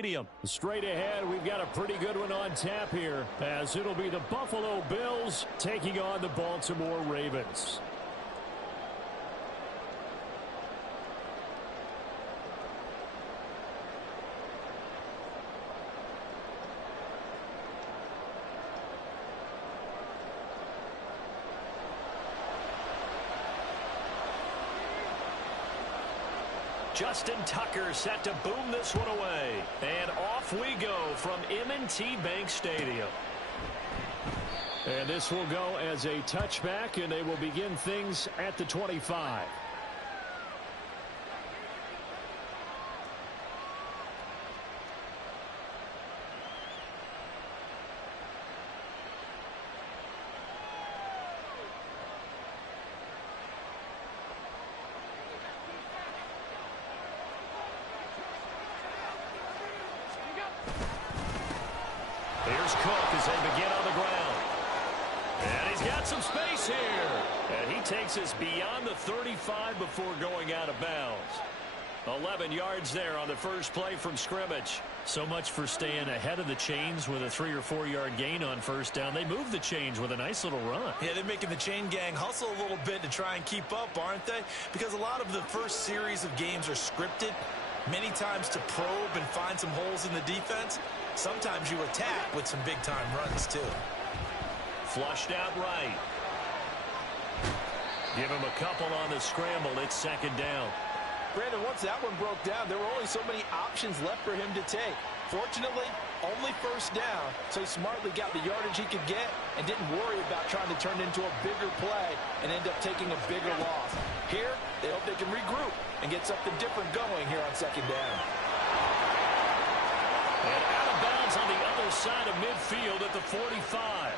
Stadium. Straight ahead, we've got a pretty good one on tap here, as it'll be the Buffalo Bills taking on the Baltimore Ravens. Justin Tucker set to boom this one away. And off we go from M&T Bank Stadium. And this will go as a touchback, and they will begin things at the 25. Here's Cook as they begin on the ground. And he's got some space here. And he takes us beyond the 35 before going out of bounds. 11 yards there on the first play from scrimmage. So much for staying ahead of the chains with a 3 or 4 yard gain on first down. They moved the chains with a nice little run. Yeah, they're making the chain gang hustle a little bit to try and keep up, aren't they? Because a lot of the first series of games are scripted, many times to probe and find some holes in the defense. Sometimes you attack with some big-time runs, too. Flushed out right. Give him a couple on the scramble. It's second down. Brandon, once that one broke down, there were only so many options left for him to take. Fortunately, only first down, so he smartly got the yardage he could get and didn't worry about trying to turn it into a bigger play and end up taking a bigger loss. Here, they hope they can regroup and get something different going here on second down. And out of bounds on the other side of midfield at the 45.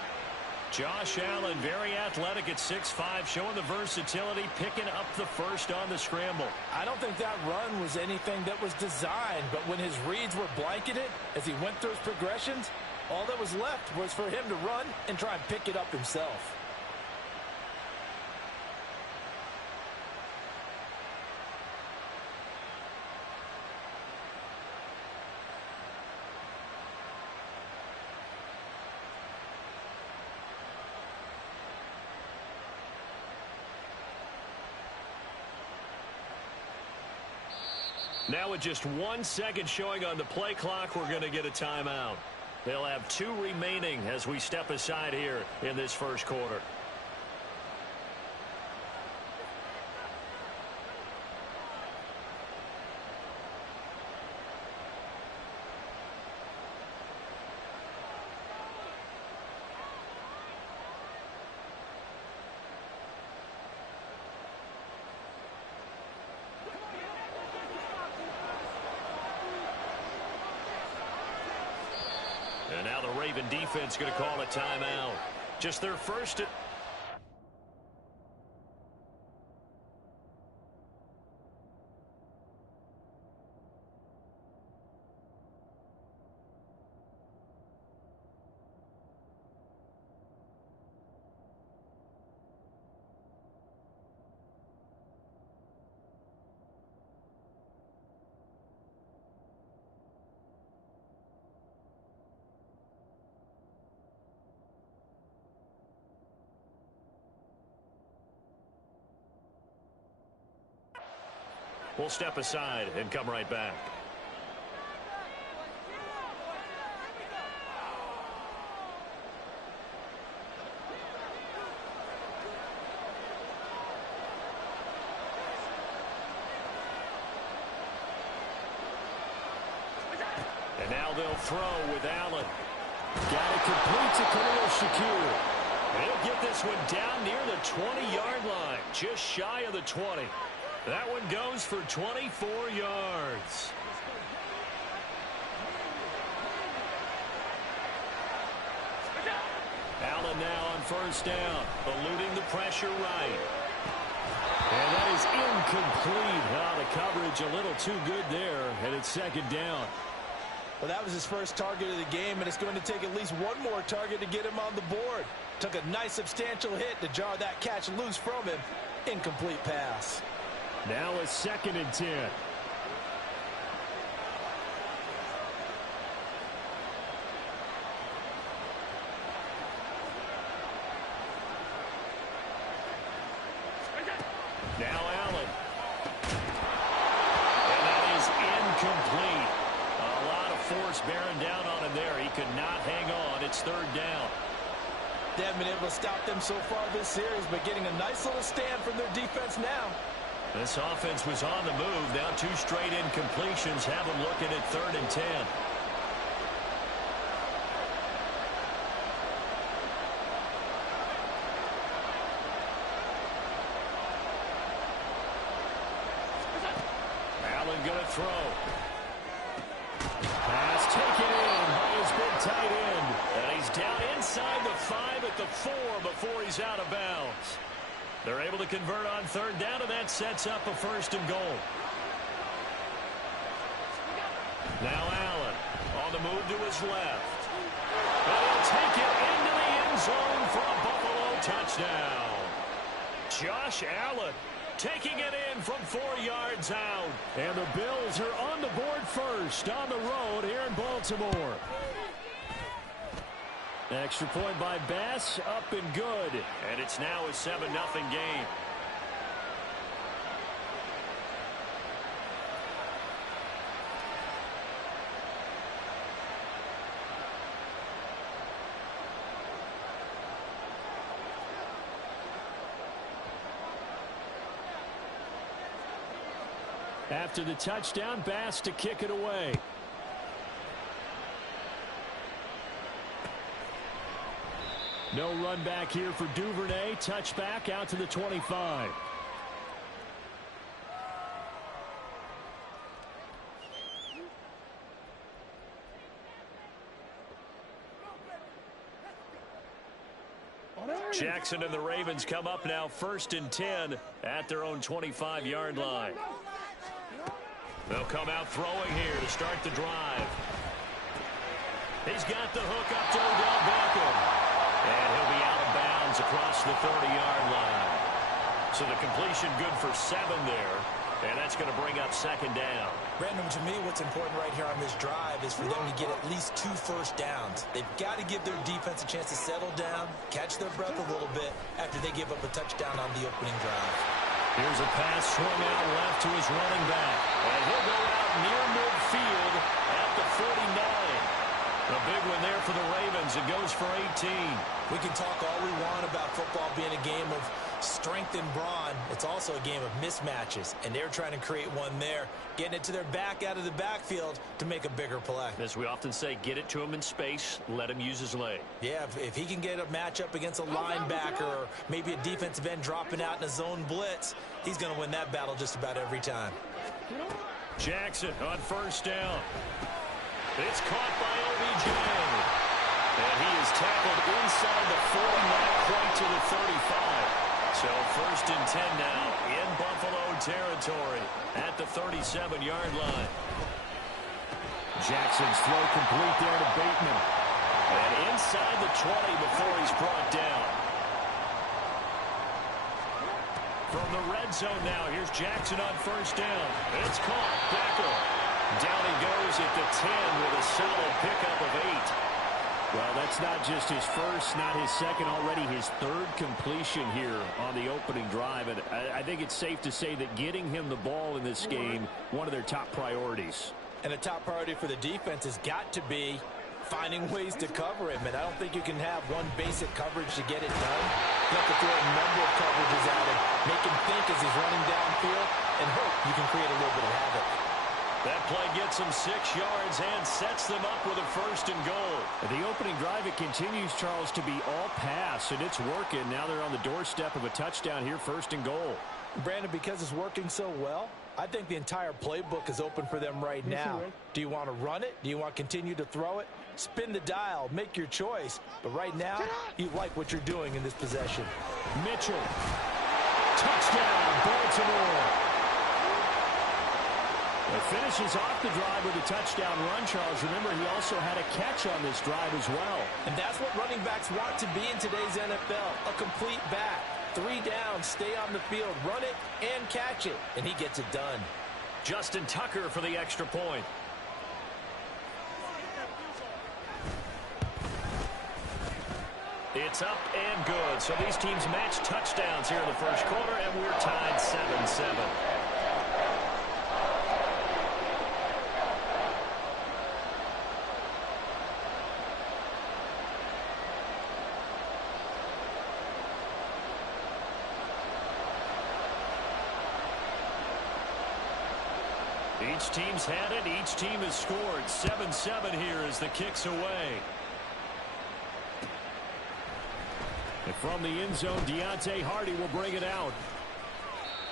Josh Allen, very athletic at 6'5", showing the versatility, picking up the first on the scramble. I don't think that run was anything that was designed, but when his reads were blanketed, as he went through his progressions, all that was left was for him to run and try and pick it up himself. Now with just 1 second showing on the play clock, we're going to get a timeout. They'll have 2 remaining as we step aside here in this first quarter. And now the Raven defense going to call a timeout. Just their first. We'll step aside and come right back. And now they'll throw with Allen. Got it complete to Khalil Shakir. He'll get this one down near the 20-yard line, just shy of the 20. That one goes for 24 yards. Allen now on first down, eluding the pressure right. And that is incomplete. The coverage a little too good there, and it's second down. Well, that was his first target of the game, and it's going to take at least one more target to get him on the board. Took a nice substantial hit to jar that catch loose from him. Incomplete pass. Now a 2nd and 10. force bearing down on him there. He could not hang on. It's third down. They haven't been able to stop them so far this series, but getting a nice little stand from their defense now. This offense was on the move. Now 2 straight incompletions have them looking at 3rd and 10. Allen going to throw. Pass taken in by his big tight end. And he's down inside the 5 at the 4 before he's out of bounds. They're able to convert on 3rd down, and that sets up a 1st and goal. Now Allen on the move to his left. And he'll take it into the end zone for a Buffalo touchdown. Josh Allen taking it in from 4 yards out. And the Bills are on the board first on the road here in Baltimore. Extra point by Bass, up and good. And it's now a 7-0 game. After the touchdown, Bass to kick it away. No run back here for Duvernay. Touchback out to the 25. Jackson and the Ravens come up now 1st and 10 at their own 25-yard line. They'll come out throwing here to start the drive. He's got the hook up to Odell Beckham. And he'll be out of bounds across the 30-yard line. So the completion good for 7 there. And that's going to bring up 2nd down. Brandon, to me, what's important right here on this drive is for them to get at least 2 first downs. They've got to give their defense a chance to settle down, catch their breath a little bit after they give up a touchdown on the opening drive. Here's a pass swung out left to his running back. And he'll go out near midfield at the 49. A big one there for the Ravens. It goes for 18. We can talk all we want about football being a game of strength and brawn. It's also a game of mismatches, and they're trying to create one there, getting it to their back out of the backfield to make a bigger play. As we often say, get it to him in space, let him use his leg. Yeah, if he can get a matchup against a linebacker or maybe a defensive end dropping out in a zone blitz, he's going to win that battle just about every time. Jackson on 1st down. It's caught by OBJ. And he is tackled inside the 40, not quite to the 35. So 1st and 10 now in Buffalo territory at the 37-yard line. Jackson's throw complete there to Bateman. And inside the 20 before he's brought down. From the red zone now, here's Jackson on 1st down. It's caught. Beckham. Down he goes at the 10 with a solid pickup of 8. Well, that's not just his first, not his second, already his 3rd completion here on the opening drive. And I think it's safe to say that getting him the ball in this game, one of their top priorities. And a top priority for the defense has got to be finding ways to cover him. And I don't think you can have one basic coverage to get it done. You have to throw a number of coverages at him, make him think as he's running downfield, and hope you can create a little bit of havoc. That play gets them 6 yards and sets them up with a 1st and goal. The opening drive, it continues, Charles, to be all pass, and it's working. Now they're on the doorstep of a touchdown here, 1st and goal. Brandon, because it's working so well, I think the entire playbook is open for them right now. Do you want to run it? Do you want to continue to throw it? Spin the dial, make your choice. But right now, you like what you're doing in this possession. Mitchell. Touchdown, Baltimore. It finishes off the drive with a touchdown run, Charles. Remember, he also had a catch on this drive as well. And that's what running backs want to be in today's NFL, a complete back. 3 down, stay on the field, run it, and catch it. And he gets it done. Justin Tucker for the extra point. It's up and good. So these teams match touchdowns here in the 1st quarter, and we're tied 7-7. Each team's had it. Each team has scored. 7-7 here as the kick's away. And from the end zone, Deontay Hardy will bring it out.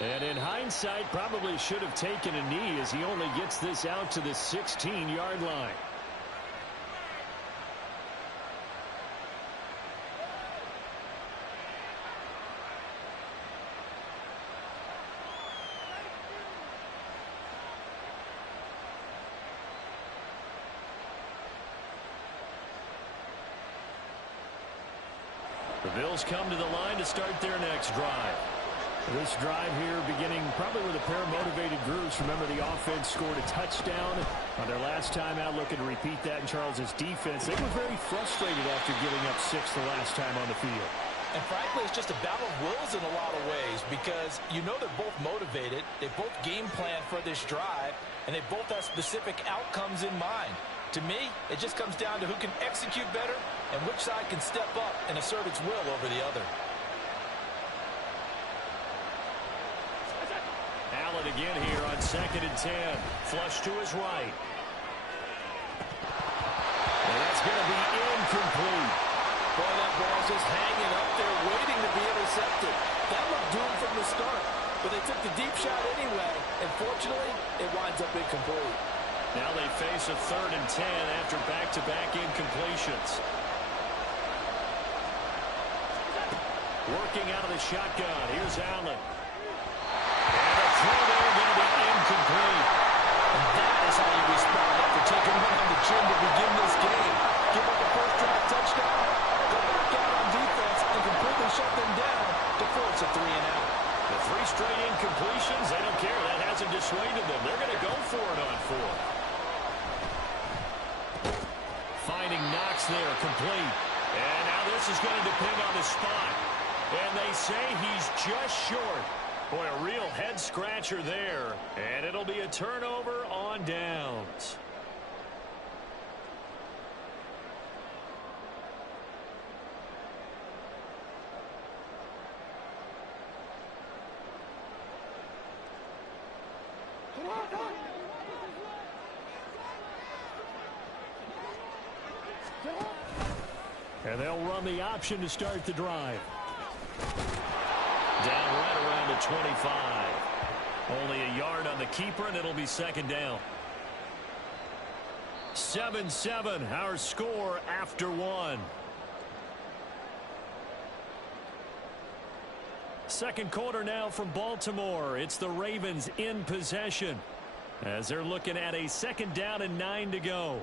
And in hindsight, probably should have taken a knee as he only gets this out to the 16-yard line. The Bills come to the line to start their next drive. This drive here beginning probably with a pair of motivated groups. Remember, the offense scored a touchdown on their last time out, looking to repeat that in Charles's defense. They were very frustrated after giving up 6 the last time on the field. And frankly, it's just a battle of wills in a lot of ways because you know they're both motivated. They both game plan for this drive, and they both have specific outcomes in mind. To me, it just comes down to who can execute better and which side can step up and assert its will over the other. Allen again here on 2nd and 10. Flush to his right. And that's going to be incomplete. Boy, that ball's just hanging up there waiting to be intercepted. That looked doomed from the start, but they took the deep shot anyway, and fortunately, it winds up incomplete. Now they face a 3rd and 10 after back-to-back incompletions. Working out of the shotgun. Here's Allen. And a throw there going to be incomplete. And that is how you respond after taking one on the chin to begin this game. Give up a first-drive touchdown, go back out on defense, and completely shut them down to force a 3-and-out. The 3 straight incompletions, they don't care. That hasn't dissuaded them. They're going to go for it on 4th. Finding Knox there, complete. And now this is going to depend on the spot. And they say he's just short. Boy, a real head-scratcher there. And it'll be a turnover on downs. And they'll run the option to start the drive. Down right around the 25. Only a yard on the keeper, and it'll be 2nd down. 7-7, our score after 1. Second quarter now from Baltimore. It's the Ravens in possession as they're looking at a 2nd down and 9 to go.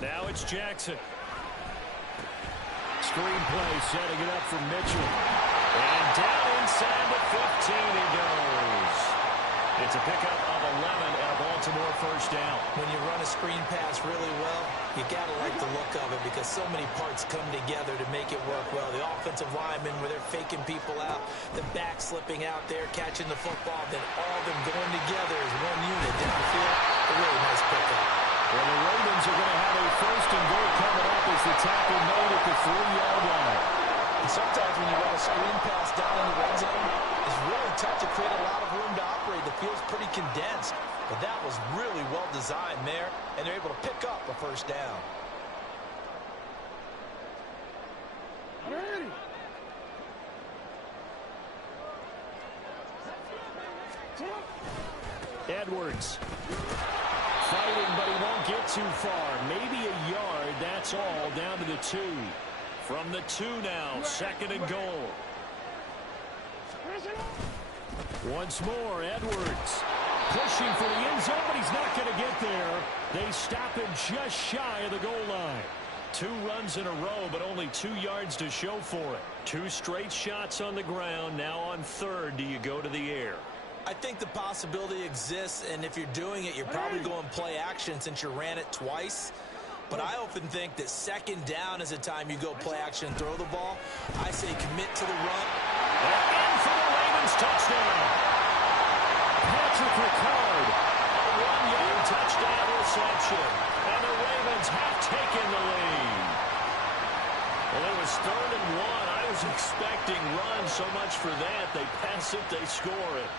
Now it's Jackson. Screen play, setting it up for Mitchell. And down inside the 15 he goes. It's a pickup of 11 and a Baltimore first down. When you run a screen pass really well, you got to like the look of it because so many parts come together to make it work well. The offensive linemen where they're faking people out, the back slipping out there, catching the football, then all of them going together as one unit downfield. A really nice pickup. Well, the Ravens are going to have a 1st and goal coming up as the tackle made at the 3-yard line. And sometimes when you run a screen pass down in the red zone, it's really tough to create a lot of room to operate. The field's pretty condensed. But that was really well designed there, and they're able to pick up a 1st down. Edwards. Fighting, but he won't get too far. Maybe a yard, that's all, down to the 2. From the 2 now, 2nd and goal. Once more, Edwards. Pushing for the end zone, but he's not going to get there. They stop him just shy of the goal line. 2 runs in a row, but only 2 yards to show for it. 2 straight shots on the ground. Now on 3rd, do you go to the air? I think the possibility exists, and if you're doing it, you're probably going play action since you ran it twice. But I often think that 2nd down is a time you go play action and throw the ball. I say commit to the run. And in for the Ravens touchdown. Patrick Ricard. A 1-yard touchdown reception. And the Ravens have taken the lead. Well, it was 3rd and 1. I was expecting run so much for that. They pass it, they score it.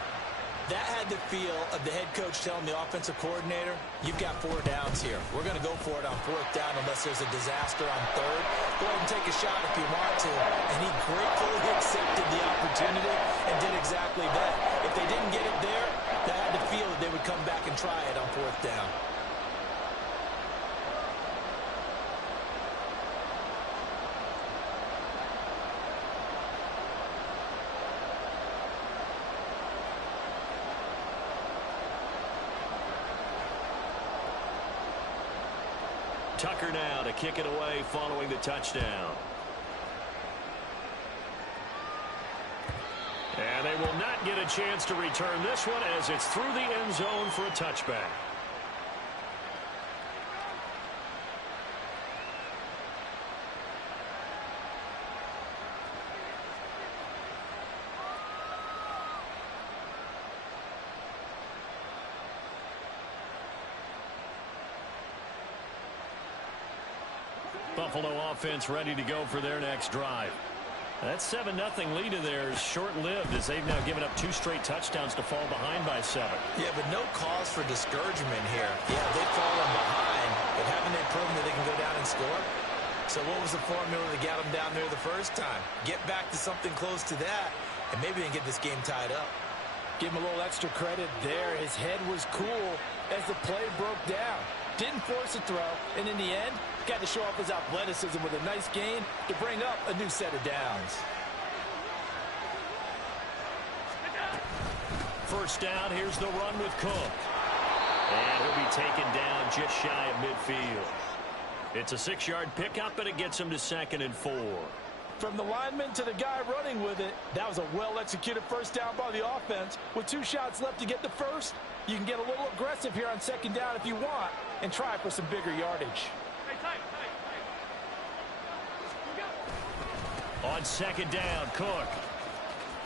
That had the feel of the head coach telling the offensive coordinator, you've got 4 downs here. We're going to go for it on 4th down unless there's a disaster on 3rd. Go ahead and take a shot if you want to. And he gratefully accepted the opportunity and did exactly that. If they didn't get it there, they had the feel that they would come back and try it on 4th down. Tucker now to kick it away following the touchdown. And they will not get a chance to return this one as it's through the end zone for a touchback. Buffalo offense ready to go for their next drive. That 7-0 lead of theirs short-lived as they've now given up 2 straight touchdowns to fall behind by 7. Yeah, but no cause for discouragement here. Yeah, they've fallen behind, but haven't they proven that they can go down and score? So what was the formula that got them down there the first time? Get back to something close to that, and maybe they can get this game tied up. Give him a little extra credit there. His head was cool as the play broke down. Didn't force a throw, and in the end, got to show off his athleticism with a nice gain to bring up a new set of downs. First down, here's the run with Cook. And he'll be taken down just shy of midfield. It's a 6-yard pickup, and it gets him to 2nd and 4. From the lineman to the guy running with it, that was a well-executed first down by the offense. With 2 shots left to get the first, you can get a little aggressive here on 2nd down if you want and try for some bigger yardage. On 2nd down, Cook.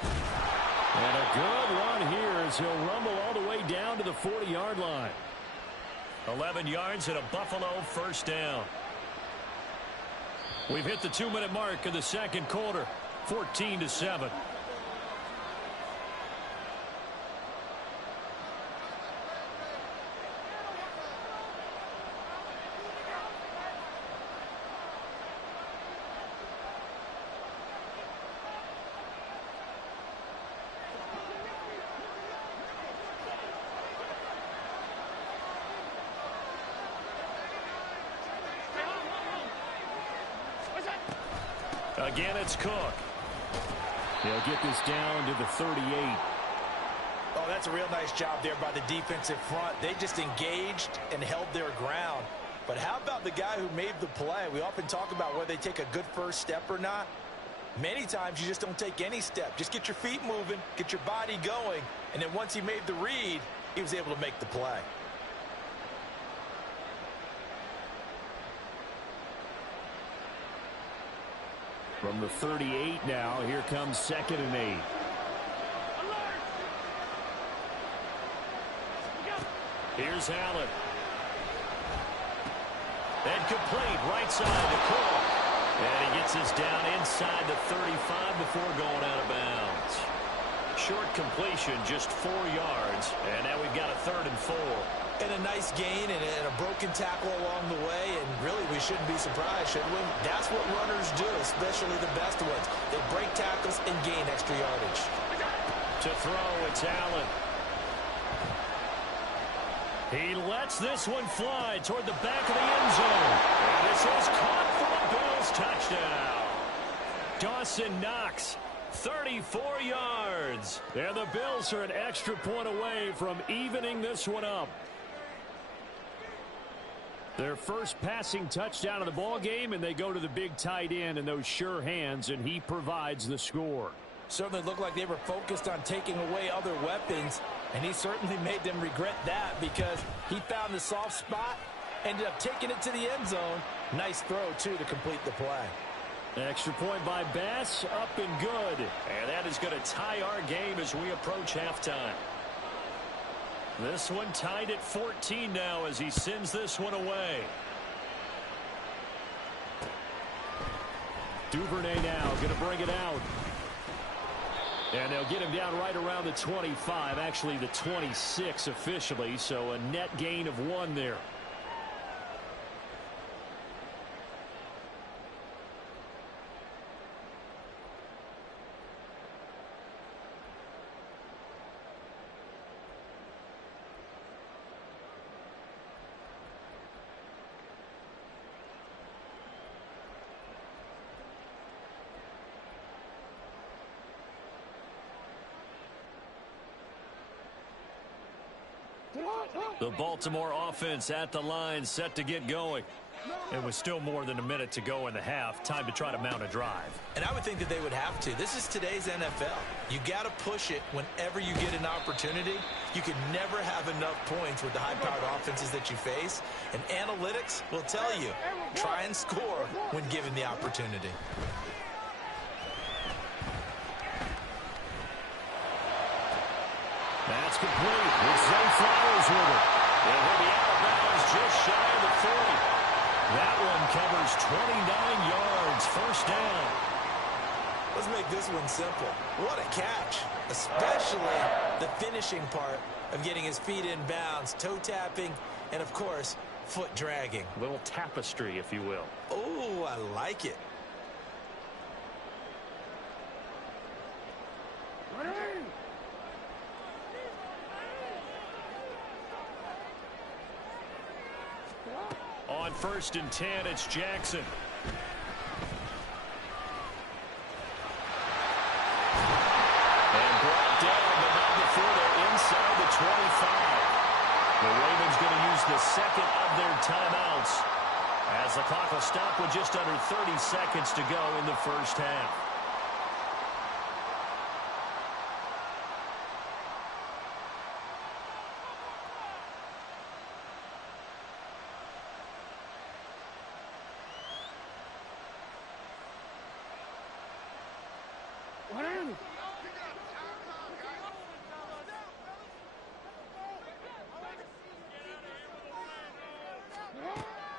And a good run here as he'll rumble all the way down to the 40-yard line. 11 yards and a Buffalo first down. We've hit the 2-minute mark of the second quarter, 14-7. Again, it's Cook. They'll get this down to the 38. Oh, that's a real nice job there by the defensive front. They just engaged and held their ground. But how about the guy who made the play? We often talk about whether they take a good first step or not. Many times you just don't take any step. Just get your feet moving, get your body going, and then once he made the read, he was able to make the play. From the 38 now, here comes 2nd and 8. Here's Allen. And complete right side to Cook. And he gets this down inside the 35 before going out of bounds. Short completion, just 4 yards. And now we've got a 3rd and 4. And a nice gain and a broken tackle along the way, and really we shouldn't be surprised, should we? That's what runners do, especially the best ones. They break tackles and gain extra yardage. To throw, it's Allen. He lets this one fly toward the back of the end zone. And this is caught for a Bills touchdown. Dawson Knox, 34 yards. And the Bills are an extra point away from evening this one up. Their first passing touchdown of the ball game, and they go to the big tight end in those sure hands, and he provides the score. Certainly looked like they were focused on taking away other weapons, and he certainly made them regret that because he found the soft spot, ended up taking it to the end zone. Nice throw, too, to complete the play. Extra point by Bass, up and good. And that is going to tie our game as we approach halftime. This one tied at 14 now as he sends this one away. Duvernay now going to bring it out. And they'll get him down right around the 25, actually the 26 officially, so a net gain of 1 there. The Baltimore offense at the line, set to get going. It was still more than a minute to go in the half. Time to try to mount a drive. And I would think that they would have to. This is today's NFL. You got to push it whenever you get an opportunity. You can never have enough points with the high-powered offenses that you face. And analytics will tell you, try and score when given the opportunity. That's complete. It's Zay Flowers with it. And he'll be out of bounds just shy of the 40. That one covers 29 yards. First down. Let's make this one simple. What a catch, especially the finishing part of getting his feet in bounds, toe tapping, and, of course, foot dragging. A little tapestry, if you will. Oh, I like it. On 1st and 10, it's Jackson. And brought down, but not before they're inside the 25. The Ravens going to use the second of their timeouts as the clock will stop with just under 30 seconds to go in the first half.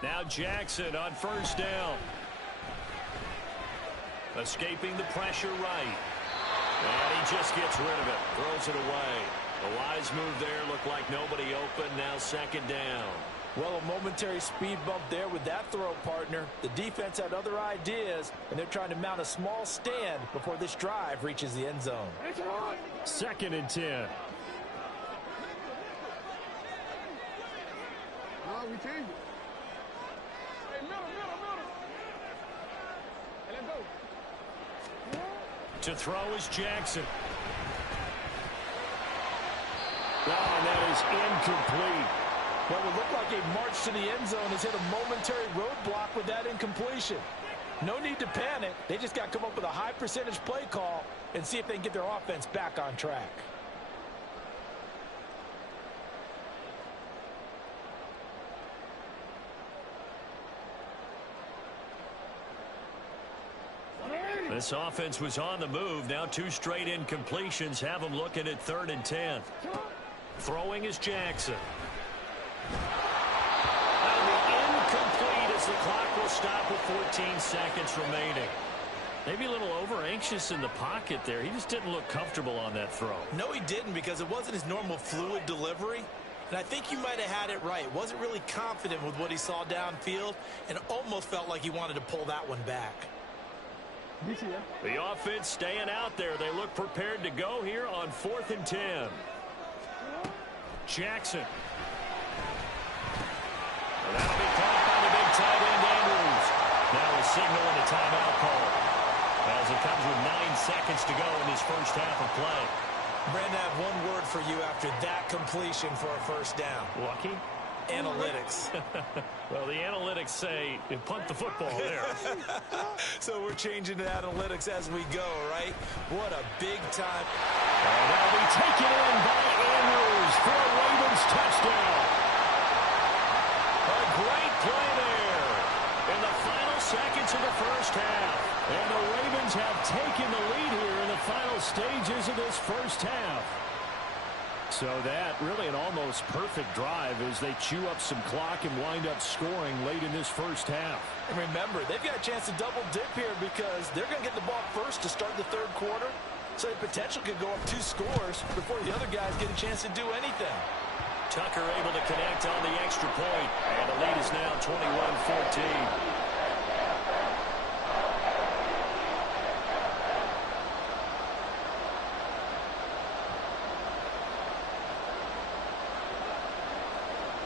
Now Jackson on 1st down. Escaping the pressure right. And he just gets rid of it. Throws it away. A wise move there. Looked like nobody open. Now 2nd down. Well, a momentary speed bump there with that throw, partner. The defense had other ideas, and they're trying to mount a small stand before this drive reaches the end zone. 2nd and 10. We change it. Hey, middle. Hey, let's go. To throw is Jackson. And that is incomplete. What would look like a march to the end zone has hit a momentary roadblock with that incompletion. No need to panic. They just got to come up with a high percentage play call and see if they can get their offense back on track. This offense was on the move. Now 2 straight incompletions have them looking at 3rd and 10. Throwing is Jackson. That'll be incomplete as the clock will stop with 14 seconds remaining. Maybe a little over-anxious in the pocket there. He just didn't look comfortable on that throw. No, he didn't, because it wasn't his normal fluid delivery. And I think you might have had it right. Wasn't really confident with what he saw downfield and almost felt like he wanted to pull that one back. The offense staying out there. They look prepared to go here on 4th and 10. Jackson. That'll be caught by the big tight end, Andrews. Now a signal and a timeout call as it comes with 9 seconds to go in this first half of play. Brandon, I have one word for you after that completion for a first down. Lucky? Analytics. Well, the analytics say you punt the football there. So we're changing to analytics as we go, right? What a big time. And that'll be taken in by Andrews for a Ravens touchdown. A great play there in the final seconds of the first half. And the Ravens have taken the lead here in the final stages of this first half. So that really an almost perfect drive as they chew up some clock and wind up scoring late in this first half. And remember, they've got a chance to double dip here because they're going to get the ball first to start the third quarter. So the potential could go up 2 scores before the other guys get a chance to do anything. Tucker able to connect on the extra point. And the lead is now 21-14.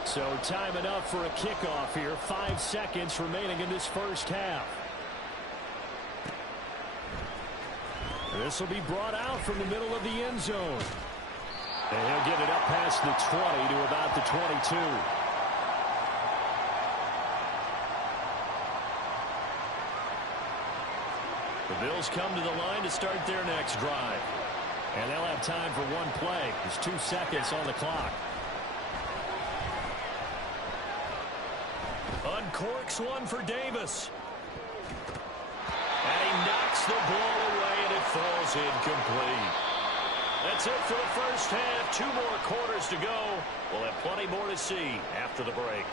So time enough for a kickoff here. 5 seconds remaining in this first half. This will be brought out from the middle of the end zone. And he'll get it up past the 20 to about the 22. The Bills come to the line to start their next drive. And they'll have time for one play. There's 2 seconds on the clock. Uncorks one for Davis. And he knocks the ball away, and it falls incomplete. That's it for the first half. 2 more quarters to go. We'll have plenty more to see after the break.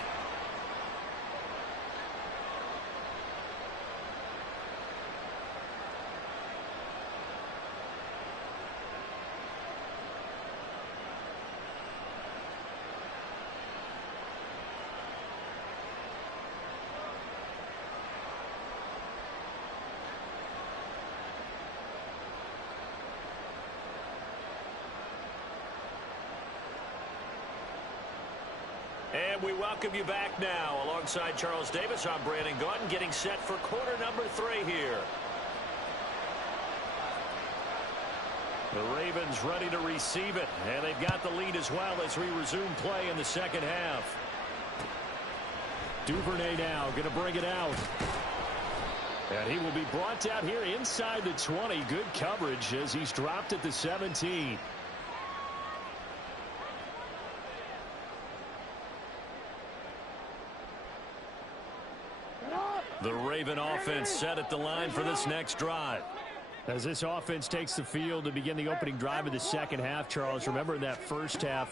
And we welcome you back now. Alongside Charles Davis, I'm Brandon Gaudin, getting set for quarter number 3 here. The Ravens ready to receive it, and they've got the lead as well as we resume play in the second half. Duvernay now going to bring it out. And he will be brought down here inside the 20. Good coverage as he's dropped at the 17. The Raven offense set at the line for this next drive. As this offense takes the field to begin the opening drive of the second half, Charles, remember in that first half,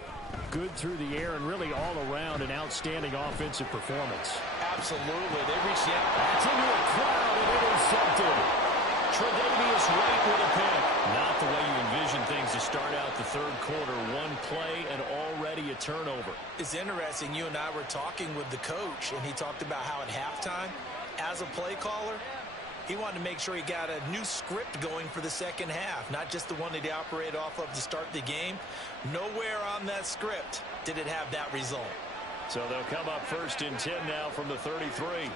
good through the air and really all around an outstanding offensive performance. Absolutely. They reached the out. That's into a crowd and intercepted. Tre'Davious White with a pick. Not the way you envision things to start out the third quarter. 1 play and already a turnover. It's interesting. You and I were talking with the coach, and he talked about how at halftime, as a play caller, he wanted to make sure he got a new script going for the second half, not just the one that he operated off of to start the game. Nowhere on that script did it have that result. So they'll come up 1st and 10 now from the 33.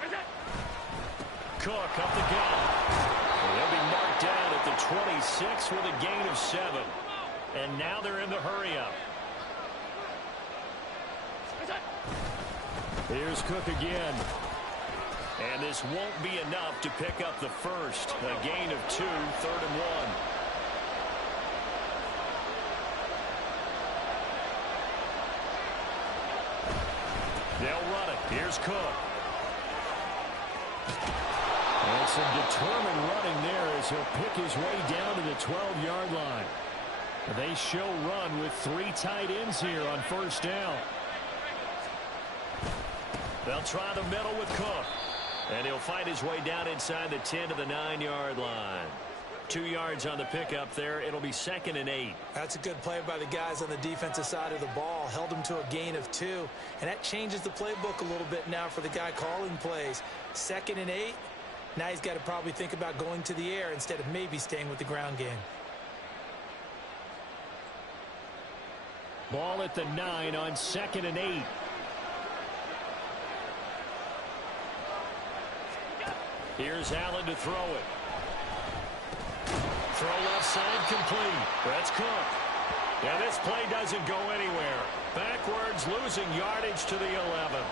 Cook up the gut. They'll be marked down at the 26 with a gain of 7. And now they're in the hurry-up. Here's Cook again. And this won't be enough to pick up the first. A gain of 2, 3rd and 1. They'll run it. Here's Cook. And some determined running there as he'll pick his way down to the 12-yard line. They show run with 3 tight ends here on 1st down. They'll try the middle with Cook. And he'll find his way down inside the 10 to the 9-yard line. 2 yards on the pickup there. It'll be 2nd and 8. That's a good play by the guys on the defensive side of the ball. Held him to a gain of 2. And that changes the playbook a little bit now for the guy calling plays. 2nd and 8. Now he's got to probably think about going to the air instead of maybe staying with the ground game. Ball at the 9 on 2nd and 8. Here's Allen to throw it. Throw left side complete. That's Cook. And this play doesn't go anywhere. Backwards, losing yardage to the 11.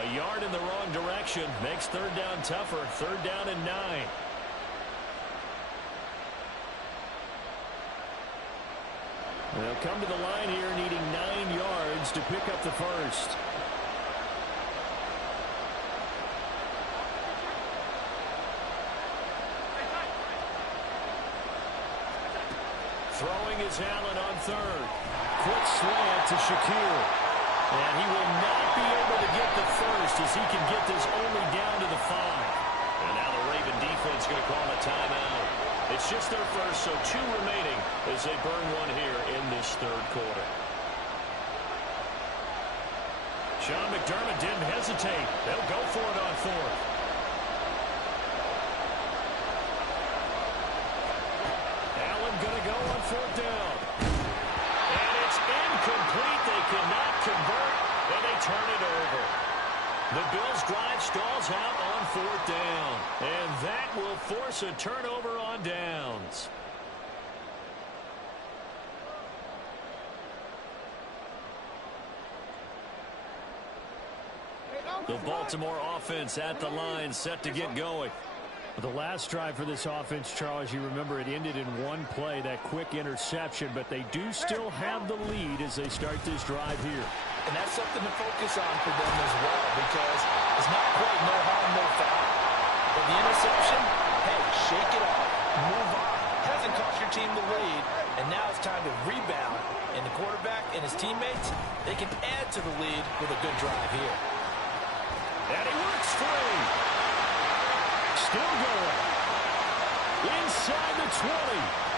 A yard in the wrong direction makes 3rd down tougher. 3rd down and 9. They'll come to the line here needing 9 yards to pick up the first. Throwing is Allen on third. Quick slant to Shakir. And he will not be able to get the first as he can get this only down to the 5. And now the Raven defense going to call a timeout. It's just their first, so 2 remaining as they burn one here in this third quarter. Sean McDermott didn't hesitate. They'll go for it on 4th. Allen going to go on 4th down. And it's incomplete. They cannot convert, and they turn it over. The Bills' drive stalls out on 4th down. And that will force a turnover on downs. The Baltimore offense at the line, set to get going. The last drive for this offense, Charles, you remember it ended in one play, that quick interception, but they do still have the lead as they start this drive here. And that's something to focus on for them as well, because it's not quite no harm, no foul. But the interception, hey, shake it off, move on. Hasn't cost your team the lead, and now it's time to rebound. And the quarterback and his teammates, they can add to the lead with a good drive here. And he works free. Still going. Inside the 20.